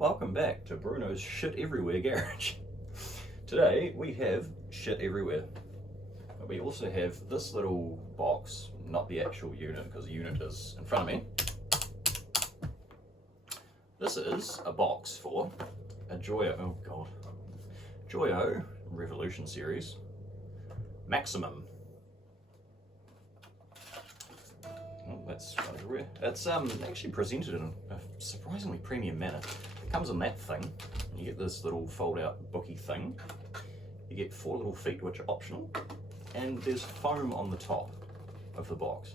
Welcome back to Bruno's Shit Everywhere Garage. Today we have shit everywhere. But we also have this little box, not the actual unit because the unit is in front of me. This is a box for a Joyo, Joyo Revolution series Maximum. Oh, that's right everywhere. It's actually presented in a surprisingly premium manner. It comes in that thing. You get this little fold-out booky thing. You get 4 little feet, which are optional, and there's foam on the top of the box.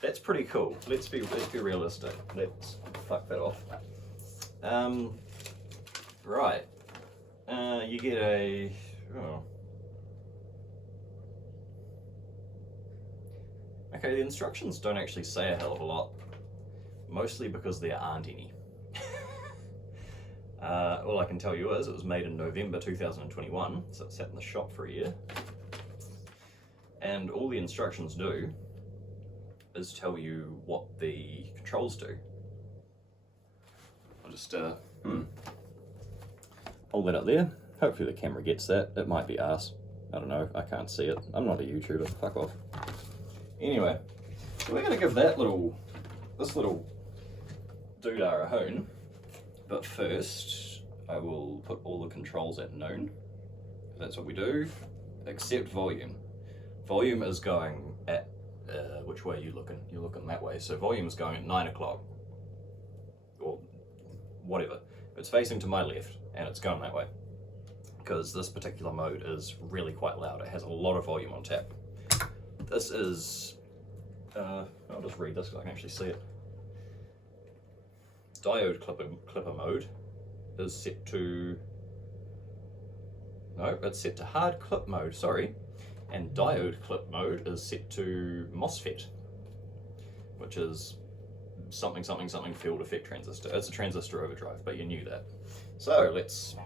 That's pretty cool. Let's be realistic. Let's fuck that off. Right. You get a. Okay, the instructions don't actually say a hell of a lot, mostly because there aren't any. All I can tell you is it was made in November 2021, so it sat in the shop for a year. And all the instructions do is tell you what the controls do. I'll just hold that up there. Hopefully the camera gets that. It might be arse. I don't know, I can't see it. I'm not a YouTuber, fuck off. Anyway, so we're going to give this little doodah a hoon, but first I will put all the controls at noon. That's what we do, except volume. Volume is going at, which way are you looking? You're looking that way, so volume is going at 9 o'clock, or whatever. It's facing to my left, and it's going that way, because this particular mode is really quite loud. It has a lot of volume on tap. This is, I'll just read this because I can actually see it. Diode clipper mode is set to, no, it's set to hard clip mode, sorry. And diode clip mode is set to MOSFET, which is something field effect transistor. It's a transistor overdrive, but you knew that. So let's,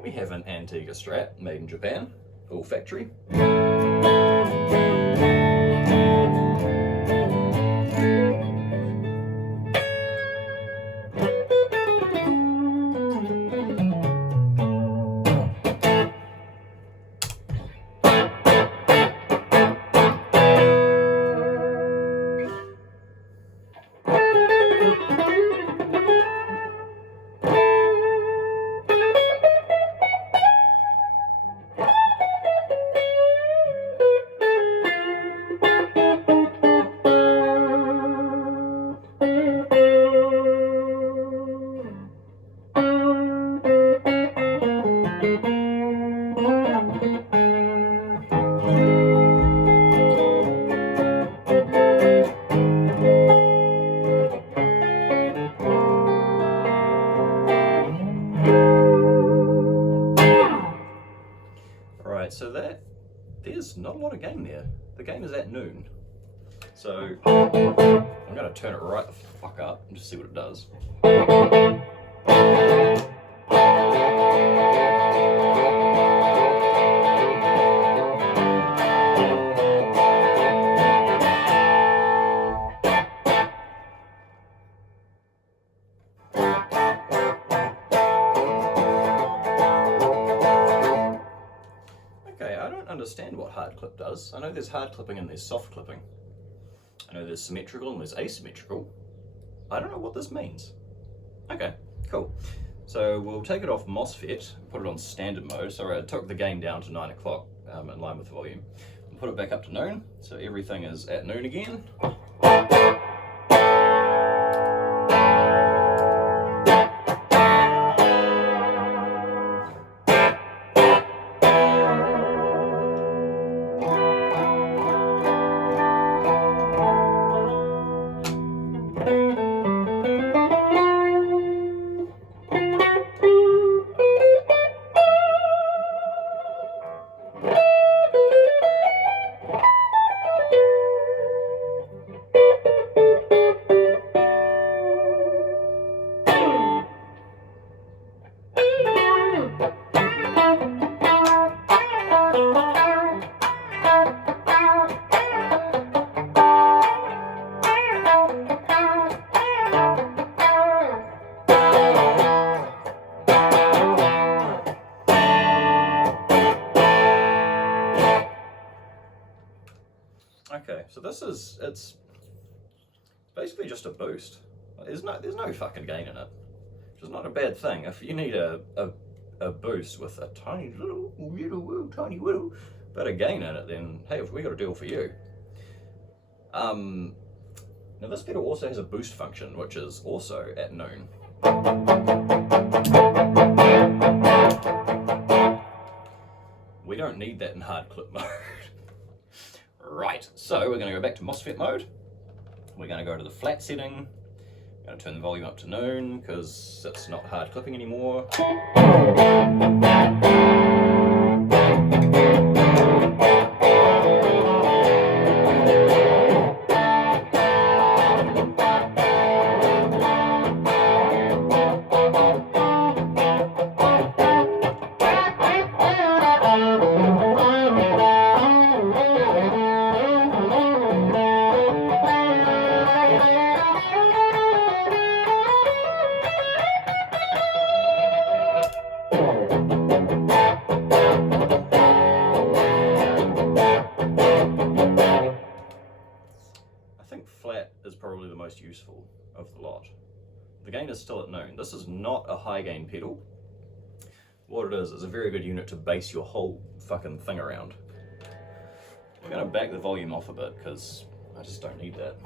we have an Antigua Strat made in Japan. All factory. So there's not a lot of game there. The game is at noon. So I'm gonna turn it right the fuck up and just see what it does. Understand what hard clip does. I know there's hard clipping and there's soft clipping. I know there's symmetrical and there's asymmetrical. I don't know what this means. Okay, cool. So we'll take it off MOSFET, put it on standard mode. Sorry, I took the gain down to 9 o'clock in line with the volume. We'll put it back up to noon, so everything is at noon again. So it's basically just a boost. There's no fucking gain in it, which is not a bad thing. If you need a boost with a tiny little bit of gain in it, then hey, we got a deal for you. Now this pedal also has a boost function, which is also at noon. We don't need that in hard clip mode. Right, so we're going to go back to MOSFET mode. We're going to go to the flat setting. I'm going to turn the volume up to noon because it's not hard clipping anymore. Probably the most useful of the lot. The gain is still at noon. This is not a high gain pedal. What it is a very good unit to base your whole fucking thing around. We're going to back the volume off a bit because I just don't need that.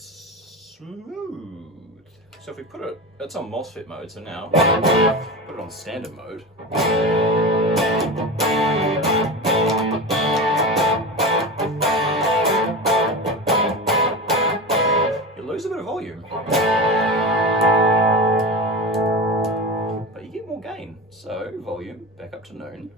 Smooth. So if we put it, it's on MOSFET mode, so now put it on standard mode. You lose a bit of volume, but you get more gain. So volume back up to noon.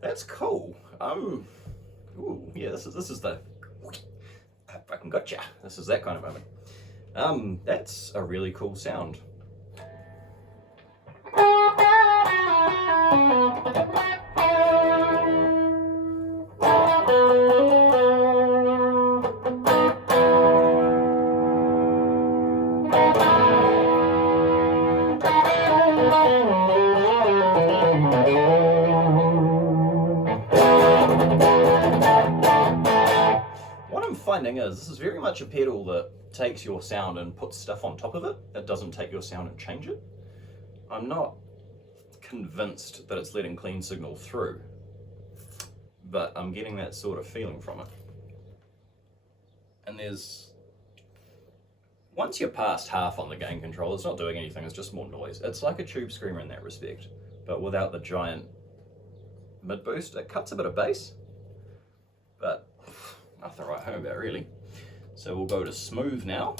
That's cool. Ooh, yeah, this is the I fucking gotcha. This is that kind of moment. That's a really cool sound. Finding is this is very much a pedal that takes your sound and puts stuff on top of it. It doesn't take your sound and change it. I'm not convinced that it's letting clean signal through, but I'm getting that sort of feeling from it. And once you're past half on the gain control, it's not doing anything, it's just more noise. It's like a tube screamer in that respect, but without the giant mid boost. It cuts a bit of bass, but nothing to write home about really. So we'll go to smooth now.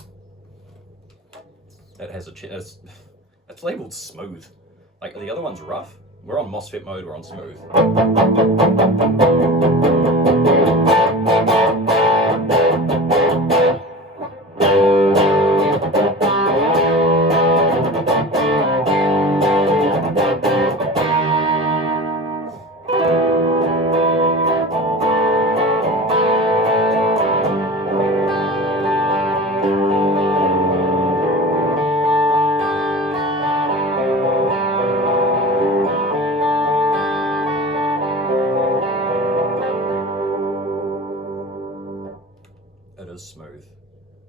It has it's labeled smooth. Like the other one's rough. We're on MOSFET mode, we're on smooth. It is smooth.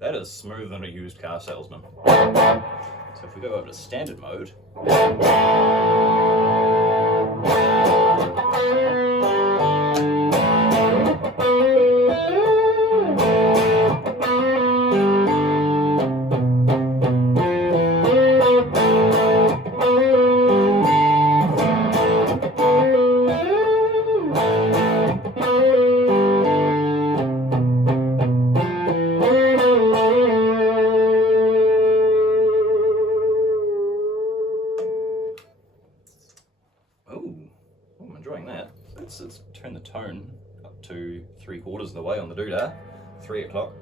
That is smoother than a used car salesman. So if we go over to standard mode, I'm enjoying that. Let's turn the tone up to 3/4 of the way on the doodah. 3 o'clock.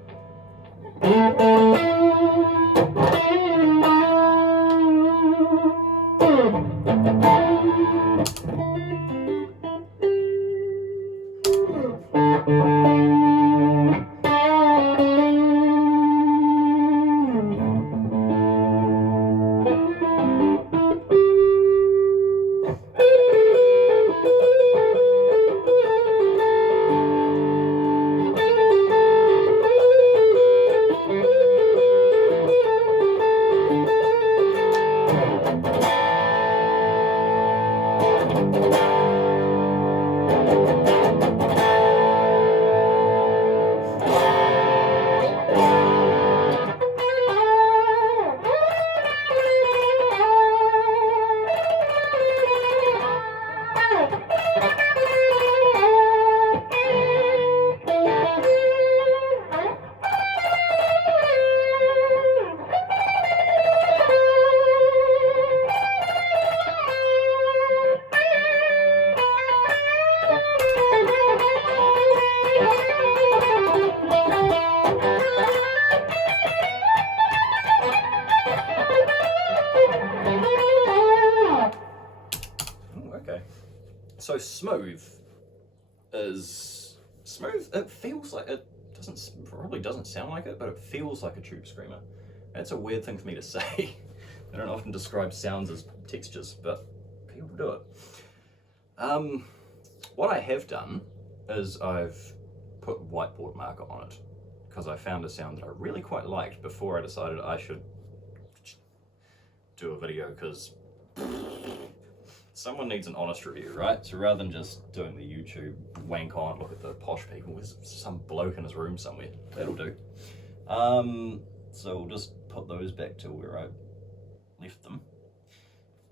So smooth is smooth. It feels like it probably doesn't sound like it, but it feels like a tube screamer. That's a weird thing for me to say. I don't often describe sounds as textures, but people do it. What I have done is I've put whiteboard marker on it because I found a sound that I really quite liked before I decided I should do a video, because someone needs an honest review, right? So rather than just doing the YouTube wank on, look at the posh people, there's some bloke in his room somewhere. That'll do. So we'll just put those back to where I left them.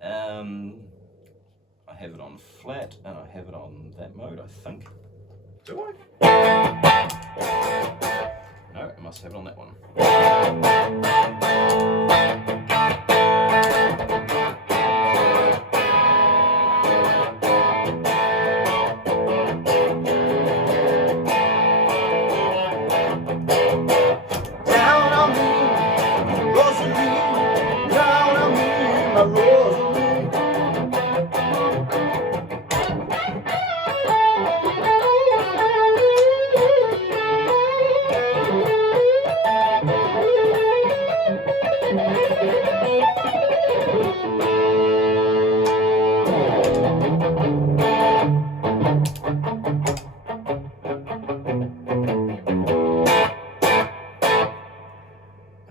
I have it on flat and I have it on that mode, I think. Do I? No, I must have it on that one.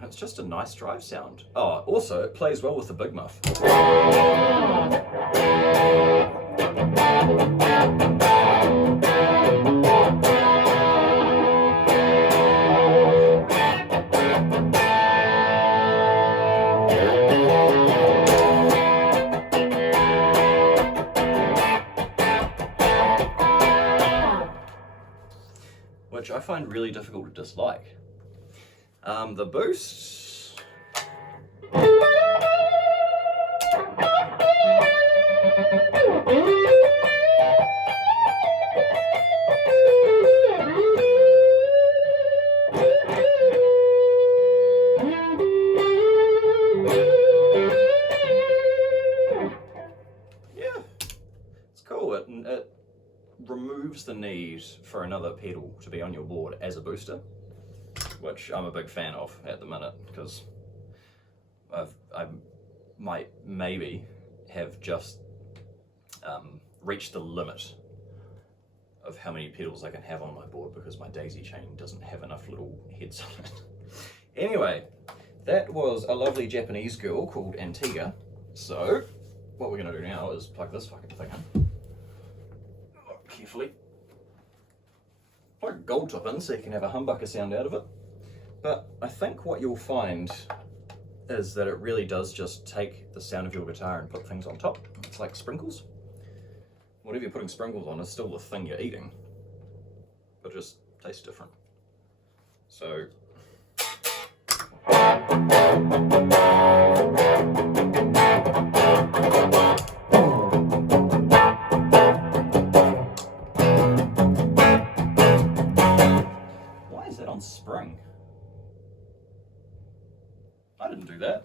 It's just a nice drive sound. Oh, also it plays well with the big muff. Which I find really difficult to dislike. The boost. removes the need for another pedal to be on your board as a booster, which I'm a big fan of at the minute, because I might maybe have just reached the limit of how many pedals I can have on my board, because my daisy chain doesn't have enough little heads on it. Anyway, that was a lovely Japanese girl called Antigua. So what we're going to do now is plug this fucking thing in. Carefully. Plug a gold top in so you can have a humbucker sound out of it. But I think what you'll find is that it really does just take the sound of your guitar and put things on top. It's like sprinkles. Whatever you're putting sprinkles on is still the thing you're eating, but just tastes different. So why is that on spring? I didn't do that.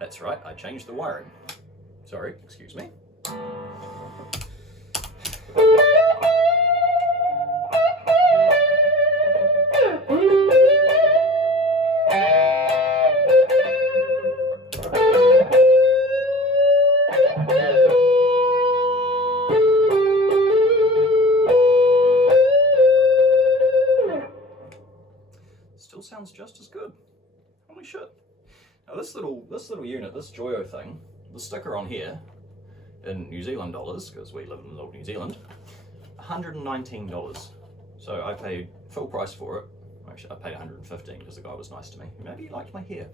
That's right, I changed the wiring. Sorry, excuse me. Still sounds just as good. Holy shit. Now this little unit, this Joyo thing, the sticker on here, in New Zealand dollars, because we live in old New Zealand, $119. So I paid full price for it. Actually, I paid $115 because the guy was nice to me. Maybe he liked my hair.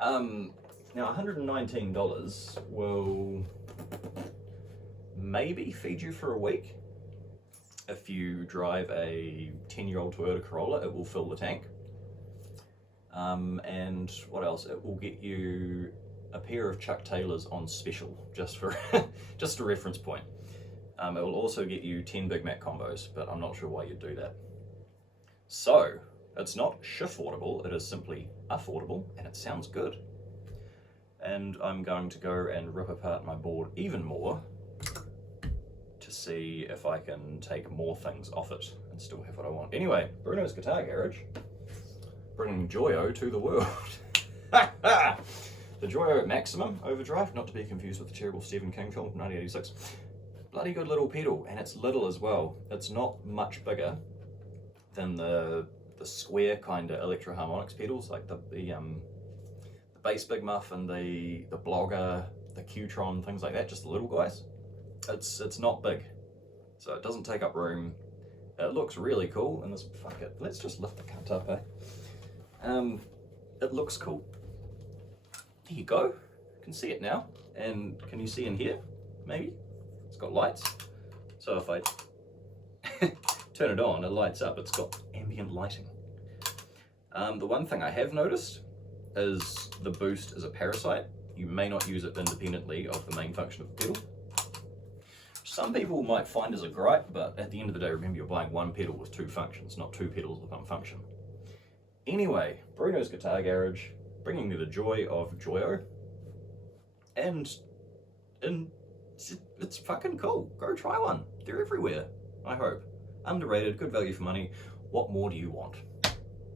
Now $119 will maybe feed you for a week. If you drive a 10-year-old Toyota Corolla, it will fill the tank. And what else? It will get you a pair of Chuck Taylors on special, just for just a reference point. It will also get you 10 Big Mac combos, but I'm not sure why you'd do that. So it's not affordable, it is simply affordable, and it sounds good. And I'm going to go and rip apart my board even more to see if I can take more things off it and still have what I want. Anyway, Bruno's Guitar Garage, bringing Joyo to the world. The Joyo Maximum overdrive, not to be confused with the terrible Stephen King film from 1986. Bloody good little pedal, and it's little as well. It's not much bigger than the square kind of Electro Harmonix pedals, like the bass Big Muff and the Blogger, the Qtron, things like that, just the little guys. It's not big, so it doesn't take up room. It looks really cool, and this, fuck it, let's just lift the cunt up, eh? It looks cool. There you go, you can see it now. And can you see in here, maybe? It's got lights, so if I turn it on, it lights up. It's got ambient lighting. The one thing I have noticed is the boost is a parasite. You may not use it independently of the main function of the pedal. Some people might find as a gripe, but at the end of the day, remember you're buying one pedal with two functions, not two pedals with one function. Anyway, Bruno's Guitar Garage, bringing you the joy of Joyo. And it's fucking cool. Go try one. They're everywhere, I hope. Underrated, good value for money. What more do you want?